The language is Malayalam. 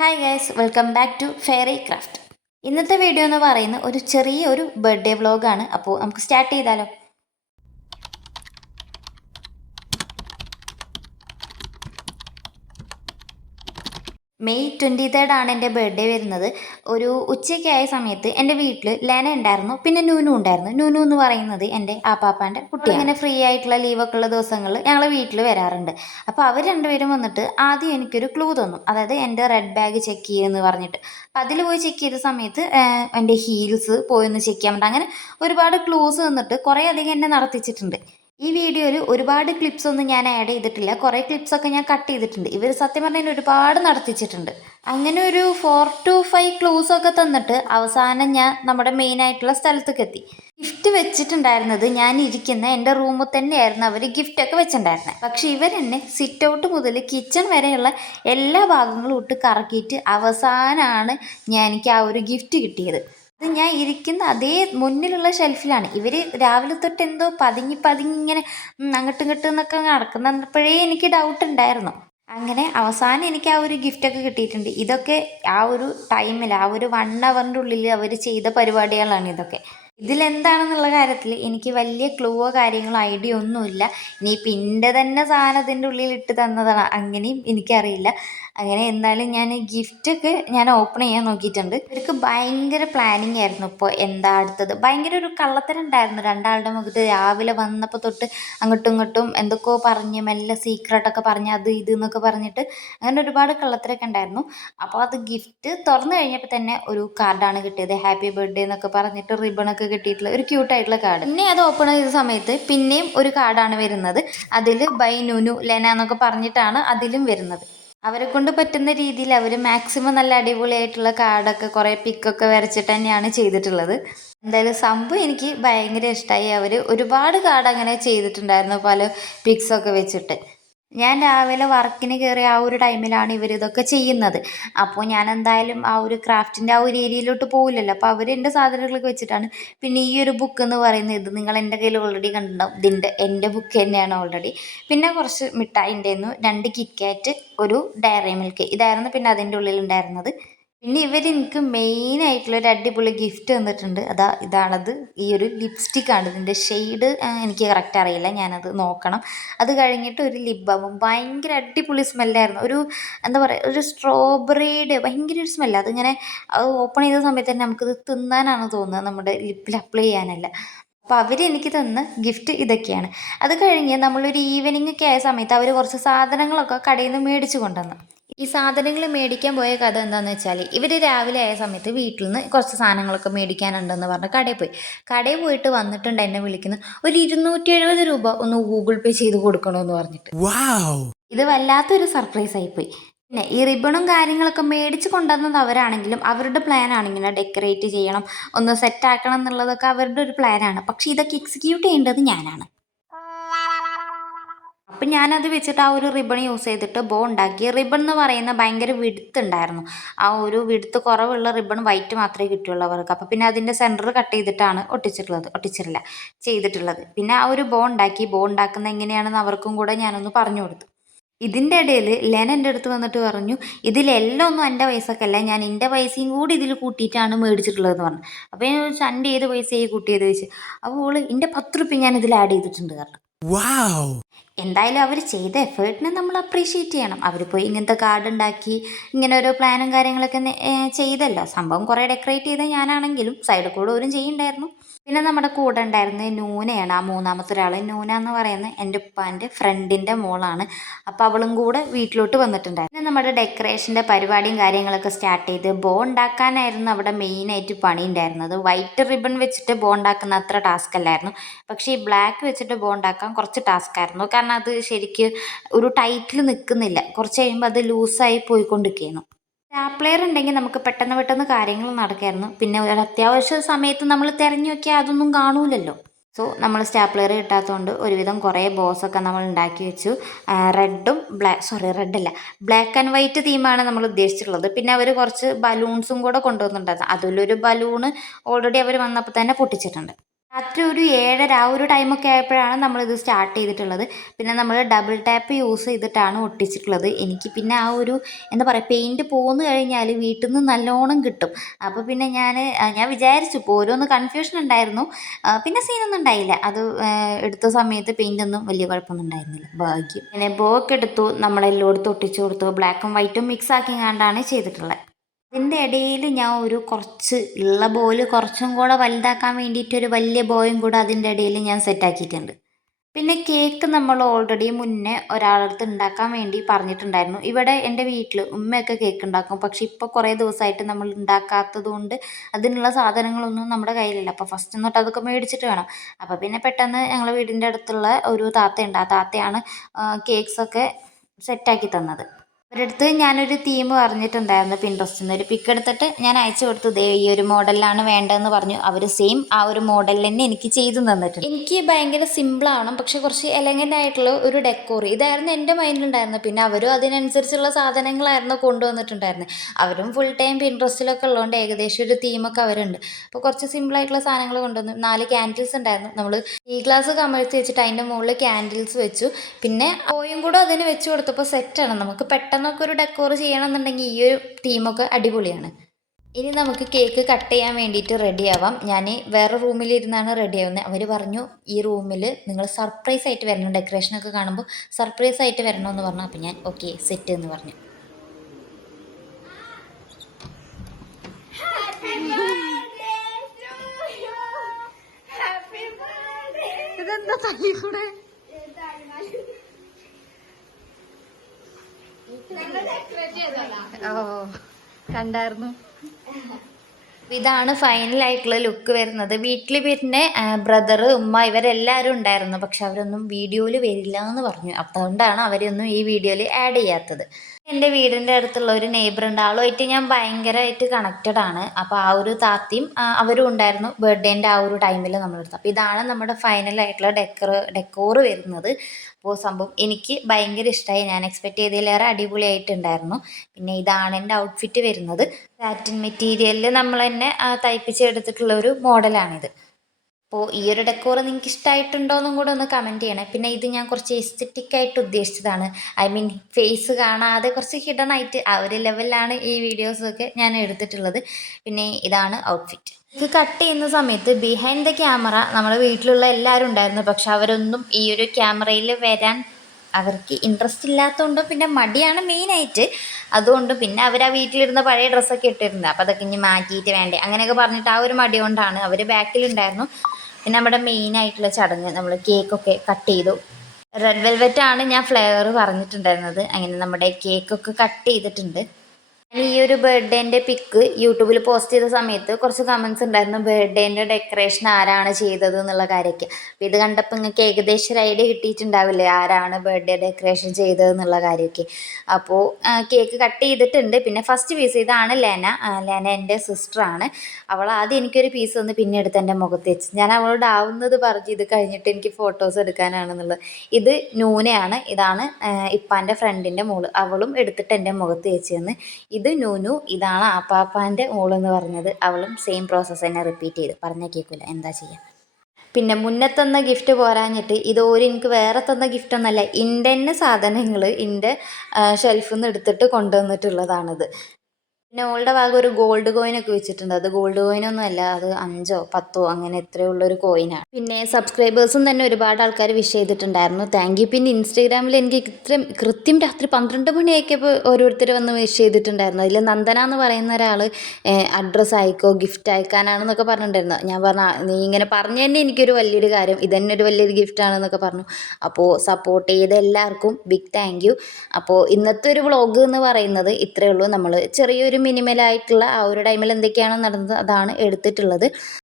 Hi guys, welcome back to fairy craft. ഇന്നത്തെ വീഡിയോ എന്ന് പറയുന്നത് ഒരു ചെറിയൊരു ബർത്ത്ഡേ വ്ളോഗാണ്. അപ്പോൾ നമുക്ക് സ്റ്റാർട്ട് ചെയ്താലോ? മെയ് 23 ആണ് എൻ്റെ ബർത്ത്ഡേ വരുന്നത്. ഒരു ഉച്ചയ്ക്കായ സമയത്ത് എൻ്റെ വീട്ടിൽ ലെന ഉണ്ടായിരുന്നു, പിന്നെ നൂനു ഉണ്ടായിരുന്നു. നൂനു എന്ന് പറയുന്നത് എൻ്റെ ആപ്പാപ്പാൻ്റെ കുട്ടി. ഇങ്ങനെ ഫ്രീ ആയിട്ടുള്ള ലീവൊക്കെ ഉള്ള ദിവസങ്ങളിൽ ഞങ്ങൾ വീട്ടിൽ വരാറുണ്ട്. അപ്പോൾ അവർ രണ്ടുപേരും വന്നിട്ട് ആദ്യം എനിക്കൊരു ക്ലൂ തന്നു, അതായത് എൻ്റെ റെഡ് ബാഗ് ചെക്ക് ചെയ്യുമെന്ന് പറഞ്ഞിട്ട്. അപ്പം അതിൽ പോയി ചെക്ക് ചെയ്ത സമയത്ത് എൻ്റെ ഹീൽസ് പോയൊന്ന് ചെക്ക് ചെയ്യാൻ പറ്റും. അങ്ങനെ ഒരുപാട് ക്ലൂസ് തന്നിട്ട് കുറേ അധികം എന്നെ നടത്തിച്ചിട്ടുണ്ട്. ഈ വീഡിയോയിൽ ഒരുപാട് ക്ലിപ്സ് ഒന്നും ഞാൻ ആഡ് ചെയ്തിട്ടില്ല, കുറേ ക്ലിപ്സൊക്കെ ഞാൻ കട്ട് ചെയ്തിട്ടുണ്ട്. ഇവർ സത്യം പറഞ്ഞാൽ ഒരുപാട് നടത്തിച്ചിട്ടുണ്ട്. അങ്ങനെ ഒരു 4 to 5 ക്ലൂസൊക്കെ തന്നിട്ട് അവസാനം ഞാൻ നമ്മുടെ മെയിൻ ആയിട്ടുള്ള സ്ഥലത്തേക്ക് എത്തി. ഗിഫ്റ്റ് വെച്ചിട്ടുണ്ടായിരുന്നത് ഞാൻ ഇരിക്കുന്ന എൻ്റെ റൂമിൽ തന്നെയായിരുന്നു അവർ ഗിഫ്റ്റൊക്കെ വെച്ചിട്ടുണ്ടായിരുന്നത്. പക്ഷെ ഇവരെന്നെ സിറ്റ് ഔട്ട് മുതൽ കിച്ചൺ വരെയുള്ള എല്ലാ ഭാഗങ്ങളും ഇട്ട് കറക്കിയിട്ട് അവസാനമാണ് എനിക്ക് ആ ഒരു ഗിഫ്റ്റ് കിട്ടിയത്. അത് ഞാൻ ഇരിക്കുന്ന അതേ മുന്നിലുള്ള ഷെൽഫിലാണ്. ഇവർ രാവിലെ തൊട്ട് എന്തോ പതുങ്ങി പതുങ്ങി ഇങ്ങനെ അങ്ങോട്ടും ഇങ്ങോട്ടും എന്നൊക്കെ നടക്കുന്നപ്പോഴേ എനിക്ക് ഡൗട്ട് ഉണ്ടായിരുന്നു. അങ്ങനെ അവസാനം എനിക്ക് ആ ഒരു ഗിഫ്റ്റൊക്കെ കിട്ടിയിട്ടുണ്ട്. ഇതൊക്കെ ആ ഒരു ടൈമിൽ, ആ ഒരു 1 hourൻ്റെ ഉള്ളിൽ അവർ ചെയ്ത പരിപാടികളാണ് ഇതൊക്കെ. ഇതിലെന്താണെന്നുള്ള കാര്യത്തിൽ എനിക്ക് വലിയ ക്ലൂവോ കാര്യങ്ങളോ ഐഡിയ ഒന്നുമില്ല. ഇനി പിന്നെ തന്നെ സാധനം ഇതിൻ്റെ ഉള്ളിൽ ഇട്ട് തന്നതാണ്, അങ്ങനെയും എനിക്കറിയില്ല. അങ്ങനെ എന്തായാലും ഞാൻ ഗിഫ്റ്റൊക്കെ ഞാൻ ഓപ്പൺ ചെയ്യാൻ നോക്കിയിട്ടുണ്ട്. ഇവർക്ക് ഭയങ്കര പ്ലാനിങ് ആയിരുന്നു. ഇപ്പോൾ എന്താ അടുത്തത്, ഭയങ്കര ഒരു കള്ളത്തരം ഉണ്ടായിരുന്നു രണ്ടാളുടെ മുഖത്ത്. രാവിലെ വന്നപ്പോൾ തൊട്ട് അങ്ങോട്ടും ഇങ്ങോട്ടും എന്തൊക്കെയോ പറഞ്ഞ് മെല്ലെ സീക്രട്ടൊക്കെ പറഞ്ഞ് അത് ഇത് എന്നൊക്കെ പറഞ്ഞിട്ട് അങ്ങനെ ഒരുപാട് കള്ളത്തരമൊക്കെ ഉണ്ടായിരുന്നു. അപ്പോൾ അത് ഗിഫ്റ്റ് തുറന്നു കഴിഞ്ഞപ്പോൾ തന്നെ ഒരു കാർഡാണ് കിട്ടിയത്. ഹാപ്പി ബർത്ത്ഡേ എന്നൊക്കെ പറഞ്ഞിട്ട് റിബണൊക്കെ കിട്ടിയിട്ടുള്ള ഒരു ക്യൂട്ടായിട്ടുള്ള കാർഡ്. പിന്നെ അത് ഓപ്പൺ ചെയ്ത സമയത്ത് പിന്നെയും ഒരു കാർഡാണ് വരുന്നത്. അതിൽ ബൈ നുനു ലെന എന്നൊക്കെ പറഞ്ഞിട്ടാണ് അതിലും വരുന്നത്. അവരെ കൊണ്ട് പറ്റുന്ന രീതിയിൽ അവർ മാക്സിമം നല്ല അടിപൊളിയായിട്ടുള്ള കാർഡൊക്കെ കുറേ പിക്കൊക്കെ വരച്ചിട്ട് തന്നെയാണ് ചെയ്തിട്ടുള്ളത്. എന്തായാലും സംഭവം എനിക്ക് ഭയങ്കര ഇഷ്ടമായി. അവർ ഒരുപാട് കാർഡ് അങ്ങനെ ചെയ്തിട്ടുണ്ടായിരുന്നു, പല പിക്സൊക്കെ വെച്ചിട്ട്. ഞാൻ രാവിലെ വർക്കിന് കയറിയ ആ ഒരു ടൈമിലാണ് ഇവരിതൊക്കെ ചെയ്യുന്നത്. അപ്പോൾ ഞാൻ എന്തായാലും ആ ഒരു ക്രാഫ്റ്റിൻ്റെ ആ ഒരു ഏരിയയിലോട്ട് പോകില്ലല്ലോ. അപ്പോൾ അവർ എൻ്റെ സാധനങ്ങളൊക്കെ വെച്ചിട്ടാണ്. പിന്നെ ഈ ഒരു ബുക്ക് എന്ന് പറയുന്നത്, ഇത് നിങ്ങൾ എൻ്റെ കയ്യിൽ ഓൾറെഡി കണ്ടിട്ടുണ്ടാവും. എൻ്റെ ബുക്ക് തന്നെയാണ് ഓൾറെഡി. പിന്നെ കുറച്ച് മിഠായി ഉണ്ടായിരുന്നു, 2 കിറ്റ്കാറ്റ്, ഒരു ഡയറി മിൽക്ക്. ഇതായിരുന്നു പിന്നെ അതിൻ്റെ ഉള്ളിൽ ഉണ്ടായിരുന്നത്. പിന്നെ ഇവരെനിക്ക് മെയിനായിട്ടുള്ളൊരു അടിപൊളി ഗിഫ്റ്റ് തന്നിട്ടുണ്ട്. ഇതാണത്. ഈ ഒരു ലിപ്സ്റ്റിക്കാണ്. ഇതിൻ്റെ ഷെയ്ഡ് എനിക്ക് കറക്റ്റ് അറിയില്ല, ഞാനത് നോക്കണം. അത് കഴിഞ്ഞിട്ട് ഒരു ലിപ് ബാമും. ഭയങ്കര അടിപൊളി സ്മെല്ലായിരുന്നു. ഒരു എന്താ പറയുക, ഒരു സ്ട്രോബെറിയുടെ ഭയങ്കര ഒരു സ്മെല്ല്. അതിങ്ങനെ അത് ഓപ്പൺ ചെയ്ത സമയത്ത് തന്നെ നമുക്കത് തിന്നാനാണ് തോന്നുന്നത്, നമ്മുടെ ലിപ്പിൽ അപ്ലൈ ചെയ്യാനല്ല. അപ്പോൾ അവരെനിക്ക് തന്ന ഗിഫ്റ്റ് ഇതൊക്കെയാണ്. അത് കഴിഞ്ഞ് നമ്മളൊരു ഈവനിങ് ഒക്കെ ആയ സമയത്ത് അവർ കുറച്ച് സാധനങ്ങളൊക്കെ കടയിൽ നിന്ന് മേടിച്ച് കൊണ്ടുവന്നു. ഈ സാധനങ്ങൾ മേടിക്കാൻ പോയ കഥ എന്താണെന്ന് വെച്ചാൽ, ഇവർ രാവിലെ ആയ സമയത്ത് വീട്ടിൽ നിന്ന് കുറച്ച് സാധനങ്ങളൊക്കെ മേടിക്കാനുണ്ടെന്ന് പറഞ്ഞ് കടയിൽ പോയി. കടയിൽ പോയിട്ട് വന്നിട്ടുണ്ട് എന്നെ വിളിക്കുന്നു, ഒരു 270 രൂപ ഒന്ന് ഗൂഗിൾ പേ ചെയ്ത് കൊടുക്കണമെന്ന് പറഞ്ഞിട്ട്. ഇത് വല്ലാത്തൊരു സർപ്രൈസ് ആയിപ്പോയി. പിന്നെ ഈ റിബണും കാര്യങ്ങളൊക്കെ മേടിച്ച് കൊണ്ടുവന്നത് അവരാണെങ്കിലും അവരുടെ പ്ലാനാണ് ഇങ്ങനെ ഡെക്കറേറ്റ് ചെയ്യണം, ഒന്ന് സെറ്റ് ആക്കണം എന്നുള്ളതൊക്കെ അവരുടെ ഒരു പ്ലാനാണ്. പക്ഷേ ഇതൊക്കെ എക്സിക്യൂട്ട് ചെയ്യേണ്ടത് ഞാനാണ്. അപ്പം ഞാനത് വെച്ചിട്ട് ആ ഒരു റിബൺ യൂസ് ചെയ്തിട്ട് ബോ ഉണ്ടാക്കി. റിബൺ എന്ന് പറയുന്ന ഭയങ്കര വിഡ്ത്ത് ഉണ്ടായിരുന്നു. ആ ഒരു വിഡ്ത്ത് കുറവുള്ള റിബൺ വൈറ്റ് മാത്രമേ കിട്ടുള്ളൂ അവർക്ക്. അപ്പോൾ പിന്നെ അതിൻ്റെ സെൻറ്റർ കട്ട് ചെയ്തിട്ടാണ് ചെയ്തിട്ടുള്ളത്. പിന്നെ ആ ഒരു ബോ ഉണ്ടാക്കി. ബോ ഉണ്ടാക്കുന്നത് എങ്ങനെയാണെന്ന് അവർക്കും കൂടെ ഞാനൊന്ന് പറഞ്ഞു കൊടുത്തു. ഇതിൻ്റെ ഇടയിൽ ലെന എൻ്റെ അടുത്ത് വന്നിട്ട് പറഞ്ഞു, ഇതിലെല്ലാം ഒന്നും എൻ്റെ പൈസക്കല്ല, ഞാൻ എൻ്റെ പൈസയും കൂടി ഇതിൽ കൂട്ടിയിട്ടാണ് മേടിച്ചിട്ടുള്ളതെന്ന് പറഞ്ഞു. അപ്പോൾ ഞാൻ ചോദിച്ചു, എൻ്റെ ഏത് പൈസയായി കൂട്ടിയത് ചോദിച്ചു. അപ്പോൾ എൻ്റെ 10 രൂപ ഞാൻ ഇതിൽ ആഡ് ചെയ്തിട്ടുണ്ട് പറഞ്ഞു. എന്തായാലും അവർ ചെയ്ത എഫേർട്ടിനെ നമ്മൾ അപ്രീഷിയേറ്റ് ചെയ്യണം. അവർ പോയി ഇങ്ങനത്തെ കാർഡ് ഉണ്ടാക്കി ഇങ്ങനെ ഓരോ പ്ലാനും കാര്യങ്ങളൊക്കെ ചെയ്തല്ലോ. സംഭവം കുറേ ഡെക്കറേറ്റ് ചെയ്ത ഞാനാണെങ്കിലും സൈഡിൽ കൂടെ ഓരും ചെയ്യുന്നുണ്ടായിരുന്നു. പിന്നെ നമ്മുടെ കൂടെ ഉണ്ടായിരുന്നത് നൂനയാണ്, ആ മൂന്നാമത്തെ ഒരാൾ. നൂന എന്ന് പറയുന്നത് എൻ്റെ ഉപ്പാൻ്റെ ഫ്രണ്ടിൻ്റെ മോളാണ്. അപ്പോൾ അവളും കൂടെ വീട്ടിലോട്ട് വന്നിട്ടുണ്ടായിരുന്നു. പിന്നെ നമ്മുടെ ഡെക്കറേഷൻ്റെ പരിപാടിയും കാര്യങ്ങളൊക്കെ സ്റ്റാർട്ട് ചെയ്ത് ബോ ഉണ്ടാക്കാനായിരുന്നു അവിടെ മെയിനായിട്ട് പണി ഉണ്ടായിരുന്നത്. വൈറ്റ് റിബൺ വെച്ചിട്ട് ബോ ഉണ്ടാക്കുന്ന അത്ര ടാസ്ക് അല്ലായിരുന്നു. പക്ഷേ ഈ ബ്ലാക്ക് വെച്ചിട്ട് ബോ ഉണ്ടാക്കാൻ കുറച്ച് ടാസ്ക് ആയിരുന്നു. കാരണം അത് ശരിക്ക് ഒരു ടൈറ്റിൽ നിൽക്കുന്നില്ല, കുറച്ച് കഴിയുമ്പോൾ അത് ലൂസായി പോയിക്കൊണ്ടിരിക്കുകയാണ്. സ്റ്റാപ്ലെയർ ഉണ്ടെങ്കിൽ നമുക്ക് പെട്ടെന്ന് പെട്ടെന്ന് കാര്യങ്ങൾ നടക്കായിരുന്നു. പിന്നെ ഒരു അത്യാവശ്യ സമയത്ത് നമ്മൾ തിരഞ്ഞു നോക്കിയാൽ അതൊന്നും കാണൂലല്ലോ. സോ നമ്മൾ സ്റ്റാപ്ലെയർ കിട്ടാത്തതുകൊണ്ട് ഒരുവിധം കുറേ ബോസൊക്കെ നമ്മൾ ഉണ്ടാക്കി വെച്ചു. റെഡല്ല, ബ്ലാക്ക് ആൻഡ് വൈറ്റ് തീമാണ് നമ്മൾ ഉദ്ദേശിച്ചിട്ടുള്ളത്. പിന്നെ അവർ കുറച്ച് ബലൂൺസും കൂടെ കൊണ്ടുവന്നിട്ടുണ്ടായിരുന്നു. അതിലൊരു ബലൂണ് ഓൾറെഡി അവർ വന്നപ്പോൾ തന്നെ പൊട്ടിച്ചിട്ടുണ്ട്. രാത്രി ഒരു 7:30 ആ ഒരു ടൈമൊക്കെ ആയപ്പോഴാണ് നമ്മളിത് സ്റ്റാർട്ട് ചെയ്തിട്ടുള്ളത്. പിന്നെ നമ്മൾ ഡബിൾ ടാപ്പ് യൂസ് ചെയ്തിട്ടാണ് ഒട്ടിച്ചിട്ടുള്ളത്. എനിക്ക് പിന്നെ ആ ഒരു എന്താ പറയുക, പെയിൻറ്റ് പോന്ന് കഴിഞ്ഞാൽ വീട്ടിൽ നിന്ന് നല്ലോണം കിട്ടും. അപ്പോൾ പിന്നെ ഞാൻ വിചാരിച്ചു പോരോന്ന് കൺഫ്യൂഷൻ ഉണ്ടായിരുന്നു. പിന്നെ സീനൊന്നും ഉണ്ടായില്ല. അത് എടുത്ത സമയത്ത് പെയിൻ്റൊന്നും വലിയ കുഴപ്പമൊന്നും ഉണ്ടായിരുന്നില്ല, ഭാഗ്യം. പിന്നെ ബോക്കെ എടുത്തു, നമ്മളെല്ലായിടത്തും ഒട്ടിച്ചു കൊടുത്തു. ബ്ലാക്കും വൈറ്റും മിക്സ് ആക്കി കണ്ടാണ് ചെയ്തിട്ടുള്ളത്. അതിൻ്റെ ഇടയിൽ ഞാൻ ഒരു കുറച്ച് ഉള്ള ബോല് കുറച്ചും കൂടെ വലുതാക്കാൻ വേണ്ടിയിട്ട് ഒരു വലിയ ബോയും കൂടെ അതിൻ്റെ ഇടയിൽ ഞാൻ സെറ്റാക്കിയിട്ടുണ്ട്. പിന്നെ കേക്ക് നമ്മൾ ഓൾറെഡി മുന്നേ ഒരാളടുത്ത് ഉണ്ടാക്കാൻ വേണ്ടി പറഞ്ഞിട്ടുണ്ടായിരുന്നു. ഇവിടെ എൻ്റെ വീട്ടിൽ ഉമ്മയൊക്കെ കേക്ക് ഉണ്ടാക്കും. പക്ഷെ ഇപ്പോൾ കുറേ ദിവസമായിട്ട് നമ്മൾ ഉണ്ടാക്കാത്തത് കൊണ്ട് അതിനുള്ള സാധനങ്ങളൊന്നും നമ്മുടെ കയ്യിലില്ല. അപ്പോൾ ഫസ്റ്റ് തൊട്ട് അതൊക്കെ മേടിച്ചിട്ട് വേണം. അപ്പോൾ പിന്നെ പെട്ടെന്ന് ഞങ്ങൾ വീടിൻ്റെ അടുത്തുള്ള ഒരു താത്തയുണ്ട്. ആ താത്തയാണ് കേക്ക്സൊക്കെ സെറ്റാക്കി തന്നത്. അവരടുത്ത് ഞാനൊരു തീം പറഞ്ഞിട്ടുണ്ടായിരുന്നു പിൻട്രസ്റ്റിൽ നിന്ന്. ഒരു പിക്ക് എടുത്തിട്ട് ഞാൻ അയച്ചു കൊടുത്തു, ദേ ഈ ഒരു മോഡലിലാണ് വേണ്ടതെന്ന് പറഞ്ഞു. അവർ സെയിം ആ ഒരു മോഡലിൽ തന്നെ എനിക്ക് ചെയ്തു തന്നിട്ടുണ്ട്. എനിക്ക് ഭയങ്കര സിമ്പിളാവണം, പക്ഷെ കുറച്ച് എലഗൻ്റ് ആയിട്ടുള്ള ഒരു ഡെക്കോർ, ഇതായിരുന്നു എൻ്റെ മൈൻഡിലുണ്ടായിരുന്നത്. പിന്നെ അവരും അതിനനുസരിച്ചുള്ള സാധനങ്ങളായിരുന്നു കൊണ്ടുവന്നിട്ടുണ്ടായിരുന്നത്. അവരും ഫുൾ ടൈം പിൻട്രസ്റ്റിലൊക്കെ ഉള്ളതുകൊണ്ട് ഏകദേശം ഒരു തീമൊക്കെ അവരുണ്ട്. അപ്പോൾ കുറച്ച് സിമ്പിളായിട്ടുള്ള സാധനങ്ങൾ കൊണ്ടുവന്നു. 4 ക്യാൻഡിൽസ് ഉണ്ടായിരുന്നു. നമ്മൾ ഈ ഗ്ലാസ് കമഴ്ത്തി വെച്ചിട്ട് അതിൻ്റെ മുകളിൽ ക്യാൻഡിൽസ് വെച്ചു. പിന്നെ ഓയും കൂടെ അതിന് വെച്ച് കൊടുത്തപ്പോൾ സെറ്റാണ്. നമുക്ക് പെട്ടെന്നൊക്കെ ഒരു ഡെക്കോർ ചെയ്യണമെന്നുണ്ടെങ്കിൽ ഈ ഒരു തീമൊക്കെ അടിപൊളിയാണ്. ഇനി നമുക്ക് കേക്ക് കട്ട് ചെയ്യാൻ വേണ്ടിയിട്ട് റെഡിയാവാം. ഞാൻ വേറെ റൂമിലിരുന്നാണ് റെഡിയാവുന്നത്. അവർ പറഞ്ഞു ഈ റൂമിൽ നിങ്ങൾ സർപ്രൈസ് ആയിട്ട് വരണം, ഡെക്കറേഷനൊക്കെ കാണുമ്പോൾ സർപ്രൈസ് ആയിട്ട് വരണമെന്ന് പറഞ്ഞു. അപ്പോൾ ഞാൻ ഓക്കെ സെറ്റ് എന്ന് പറഞ്ഞു. ഇതെന്താ തല്ലി കൂടെ? ഓ, കണ്ടായിരുന്നു. ഇതാണ് ഫൈനലായിട്ടുള്ള ലുക്ക് വരുന്നത്. വീട്ടിൽ പിന്നെ ബ്രദർ, ഉമ്മ ഇവരെല്ലാവരും ഉണ്ടായിരുന്നു. പക്ഷെ അവരൊന്നും വീഡിയോയിൽ വരില്ല എന്ന് പറഞ്ഞു. അതുകൊണ്ടാണ് അവരൊന്നും ഈ വീഡിയോയിൽ ആഡ് ചെയ്യാത്തത്. എൻ്റെ വീടിൻ്റെ അടുത്തുള്ള ഒരു നെയ്ബർ ഉണ്ട്. ആളുമായിട്ട് ഞാൻ ഭയങ്കരമായിട്ട് കണക്റ്റഡ് ആണ്. അപ്പോൾ ആ ഒരു താത്തയും അവരും ഉണ്ടായിരുന്നു ബർത്ത്ഡേൻ്റെ ആ ഒരു ടൈമിൽ നമ്മളെടുത്ത്. അപ്പോൾ ഇതാണ് നമ്മുടെ ഫൈനലായിട്ടുള്ള ഡെക്കോറ് വരുന്നത്. അപ്പോൾ സംഭവം എനിക്ക് ഭയങ്കര ഇഷ്ടമായി. ഞാൻ എക്സ്പെക്റ്റ് ചെയ്തതിലേറെ അടിപൊളിയായിട്ടുണ്ടായിരുന്നു. പിന്നെ ഇതാണ് എൻ്റെ ഔട്ട്ഫിറ്റ് വരുന്നത്. സാറ്റിൻ മെറ്റീരിയലിൽ നമ്മൾ തന്നെ തയ്പ്പിച്ചെടുത്തിട്ടുള്ള ഒരു മോഡലാണിത്. അപ്പോൾ ഈ ഒരു ഡെക്കോർ നിങ്ങൾക്ക് ഇഷ്ടമായിട്ടുണ്ടോയെന്നും കൂടെ ഒന്ന് കമൻറ്റ് ചെയ്യണേ. പിന്നെ ഇത് ഞാൻ കുറച്ച് എസ്തെറ്റിക്കായിട്ട് ഉദ്ദേശിച്ചതാണ്. ഐ മീൻ ഫേസ് കാണാതെ കുറച്ച് ഹിഡൻ ആയിട്ട് ആ ഒരു ലെവലിലാണ് ഈ വീഡിയോസൊക്കെ ഞാൻ എടുത്തിട്ടുള്ളത്. പിന്നെ ഇതാണ് ഔട്ട്ഫിറ്റ്. ഇത് കട്ട് ചെയ്യുന്ന സമയത്ത് ബിഹൈൻഡ് ദ ക്യാമറ നമ്മുടെ വീട്ടിലുള്ള എല്ലാവരും ഉണ്ടായിരുന്നു. പക്ഷെ അവരൊന്നും ഈ ഒരു ക്യാമറയിൽ വരാൻ അവർക്ക് ഇൻട്രസ്റ്റ് ഇല്ലാത്തതുകൊണ്ടും പിന്നെ മടിയാണ് മെയിനായിട്ട്. അതുകൊണ്ടും പിന്നെ അവർ ആ വീട്ടിലിരുന്ന പഴയ ഡ്രസ്സൊക്കെ ഇട്ടിരുന്നത്. അപ്പോൾ അതൊക്കെ ഇനി മാറ്റിയിട്ട് വേണ്ടേ അങ്ങനെയൊക്കെ പറഞ്ഞിട്ട് ആ ഒരു മടി കൊണ്ടാണ് അവർ ബാക്കിലുണ്ടായിരുന്നു. പിന്നെ നമ്മുടെ മെയിനായിട്ടുള്ള ചടങ്ങ് നമ്മൾ കേക്കൊക്കെ കട്ട് ചെയ്തു. റെഡ് വെൽവെറ്റാണ് ഞാൻ ഫ്ലേവർ പറഞ്ഞിട്ടുണ്ടായിരുന്നത്. അങ്ങനെ നമ്മുടെ കേക്കൊക്കെ കട്ട് ചെയ്തിട്ടുണ്ട്. ഞാൻ ഈ ഒരു ബർത്ത്ഡേൻ്റെ പിക്ക് യൂട്യൂബിൽ പോസ്റ്റ് ചെയ്ത സമയത്ത് കുറച്ച് കമൻസ് ഉണ്ടായിരുന്നു, ബർത്ത്ഡേൻ്റെ ഡെക്കറേഷൻ ആരാണ് ചെയ്തത് എന്നുള്ള കാര്യമൊക്കെ. അപ്പോൾ ഇത് കണ്ടപ്പോൾ നിങ്ങൾക്ക് ഏകദേശം ഒരു ഐഡിയ കിട്ടിയിട്ടുണ്ടാവില്ലേ ആരാണ് ബർത്ത്ഡേ ഡെക്കറേഷൻ ചെയ്തത് എന്നുള്ള കാര്യമൊക്കെ. അപ്പോൾ കേക്ക് കട്ട് ചെയ്തിട്ടുണ്ട്. പിന്നെ ഫസ്റ്റ് പീസ് ഇതാണ് ലെന. ലെന എൻ്റെ സിസ്റ്ററാണ്. അവൾ ആദ്യം എനിക്കൊരു പീസ് തന്ന് പിന്നെ എടുത്ത് എൻ്റെ മുഖത്ത് വെച്ച്. ഞാൻ അവളോട് ആവുന്നത് പറഞ്ഞു ഇത് കഴിഞ്ഞിട്ട് എനിക്ക് ഫോട്ടോസ് എടുക്കാനാണെന്നുള്ളത്. ഇത് നൂനയാണ്. ഇതാണ് ഇപ്പാൻ്റെ ഫ്രണ്ടിൻ്റെ മോള്. അവളും എടുത്തിട്ട് എൻ്റെ മുഖത്ത് വെച്ച് തന്ന്. ഇത് നൂനു, ഇതാണ് ആപ്പാപ്പാൻ്റെ മോളെന്ന് പറഞ്ഞത്. അവളും സെയിം പ്രോസസ്സ് തന്നെ റിപ്പീറ്റ് ചെയ്ത്. പറഞ്ഞാൽ കേൾക്കില്ല, എന്താ ചെയ്യുക. പിന്നെ മുന്നേ തന്ന ഗിഫ്റ്റ് പോരാഞ്ഞിട്ട് ഇതൊരു എനിക്ക് വേറെ തന്ന ഗിഫ്റ്റ് ഒന്നല്ല, ഇൻ്റെ സാധനങ്ങൾ ഇൻ്റെ ഷെൽഫിൽ നിന്ന് എടുത്തിട്ട് കൊണ്ടുവന്നിട്ടുള്ളതാണിത്. പിന്നെ ഓളുടെ ഭാഗം ഒരു ഗോൾഡ് കോയിനൊക്കെ വെച്ചിട്ടുണ്ട്. അത് ഗോൾഡ് കോയിനൊന്നും അല്ല, അത് 5ഓ 10ഓ അങ്ങനെ എത്രയുള്ളൊരു കോയിനാണ്. പിന്നെ സബ്സ്ക്രൈബേഴ്സും തന്നെ ഒരുപാട് ആൾക്കാർ വിഷ് ചെയ്തിട്ടുണ്ടായിരുന്നു, താങ്ക് യു. പിന്നെ ഇൻസ്റ്റാഗ്രാമിൽ എനിക്ക് കൃത്യം രാത്രി 12 മണിയൊക്കെയപ്പോൾ ഓരോരുത്തർ വന്ന് വിഷ് ചെയ്തിട്ടുണ്ടായിരുന്നു. അതിൽ നന്ദന എന്ന് പറയുന്ന ഒരാൾ അഡ്രസ്സ് അയക്കോ ഗിഫ്റ്റ് അയക്കാനാണെന്നൊക്കെ പറഞ്ഞിട്ടുണ്ടായിരുന്നു. ഞാൻ പറഞ്ഞു നീ ഇങ്ങനെ പറഞ്ഞു തന്നെ എനിക്കൊരു വലിയൊരു കാര്യം, ഇതന്നെ ഒരു വലിയൊരു ഗിഫ്റ്റാണെന്നൊക്കെ പറഞ്ഞു. അപ്പോൾ സപ്പോർട്ട് ചെയ്ത എല്ലാവർക്കും ബിഗ് താങ്ക് യു. അപ്പോൾ ഇന്നത്തെ ഒരു വ്ളോഗ് എന്ന് പറയുന്നത് ഇത്രയേ ഉള്ളൂ. നമ്മൾ ചെറിയൊരു മിനിമലായിട്ടുള്ള ആ ഒരു ടൈമിൽ എന്തൊക്കെയാണ് നടന്നത് അതാണ് എടുത്തിട്ടുള്ളത്.